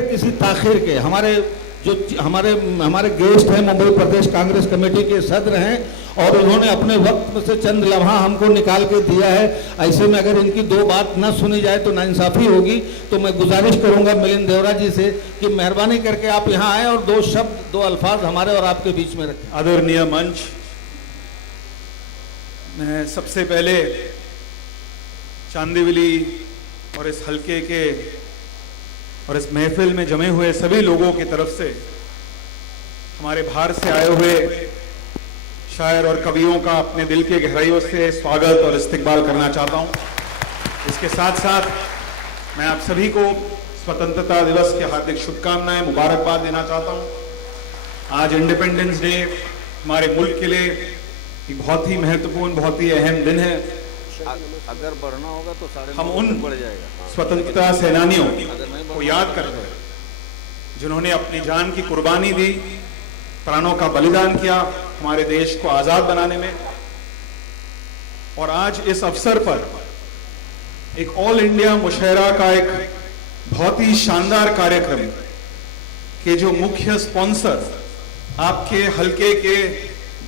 बगैर किसी ताखिर के हमारे गेस्ट हैं, मुंबई प्रदेश कांग्रेस कमेटी के सदर हैं, और उन्होंने अपने वक्त में से चंद लम्हा हमको निकाल के दिया है। ऐसे में अगर इनकी दो बात न सुनी जाए तो नाइंसाफ़ी होगी। तो मैं गुजारिश करूंगा मिलिंद देवरा जी से कि मेहरबानी करके आप यहाँ आए और दो शब्द, दो अल्फाज हमारे और आपके बीच में रखें। आदरणीय मंच, मैं सबसे पहले चांदीवली और इस हलके के और इस महफिल में जमे हुए सभी लोगों की तरफ से हमारे बाहर से आए हुए शायर और कवियों का अपने दिल के गहराइयों से स्वागत और इस्तकबाल करना चाहता हूं। इसके साथ साथ मैं आप सभी को स्वतंत्रता दिवस की हार्दिक शुभकामनाएं, मुबारकबाद देना चाहता हूं। आज इंडिपेंडेंस डे हमारे मुल्क के लिए एक बहुत ही महत्वपूर्ण, बहुत ही अहम दिन है। अगर बढ़ना होगा तो हम उन बढ़ जाएगा। स्वतंत्रता सेनानियों को याद करते हैं जिन्होंने अपनी जान की कुर्बानी दी, प्राणों का बलिदान किया हमारे देश को आजाद बनाने में। और आज इस अवसर पर एक ऑल इंडिया मुशायरा का एक बहुत ही शानदार कार्यक्रम के जो मुख्य स्पॉन्सर आपके हलके के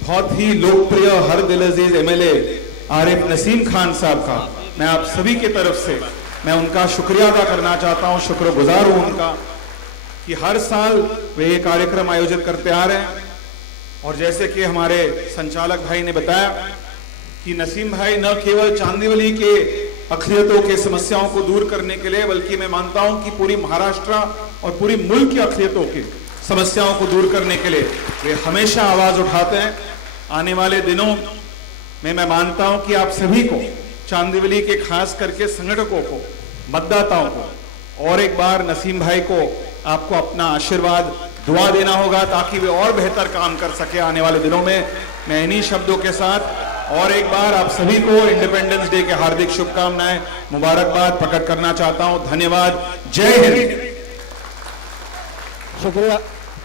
बहुत ही लोकप्रिय, हर दिल अजीज एमएलए आरिफ नसीम खान साहब का मैं आप सभी की तरफ से मैं उनका शुक्रिया अदा करना चाहता हूं, शुक्रगुजार हूं उनका कि हर साल वे ये कार्यक्रम आयोजित करते आ रहे हैं। और जैसे कि हमारे संचालक भाई ने बताया कि नसीम भाई न केवल चांदीवली के अक़लियतों के समस्याओं को दूर करने के लिए, बल्कि मैं मानता हूं कि पूरी महाराष्ट्र और पूरी मुल्क की अक़लियतों की समस्याओं को दूर करने के लिए वे हमेशा आवाज उठाते हैं। आने वाले दिनों में मैं मानता हूं कि आप सभी को, चांदीवली के खास करके संगठकों को, मतदाताओं को और एक बार नसीम भाई को आपको अपना आशीर्वाद, दुआ देना होगा ताकि वे और बेहतर काम कर सके आने वाले दिनों में। मैं इन्हीं शब्दों के साथ और एक बार आप सभी को इंडिपेंडेंस डे के हार्दिक शुभकामनाएं, मुबारकबाद प्रकट करना चाहता हूं। धन्यवाद। जय हिंद। शुक्रिया।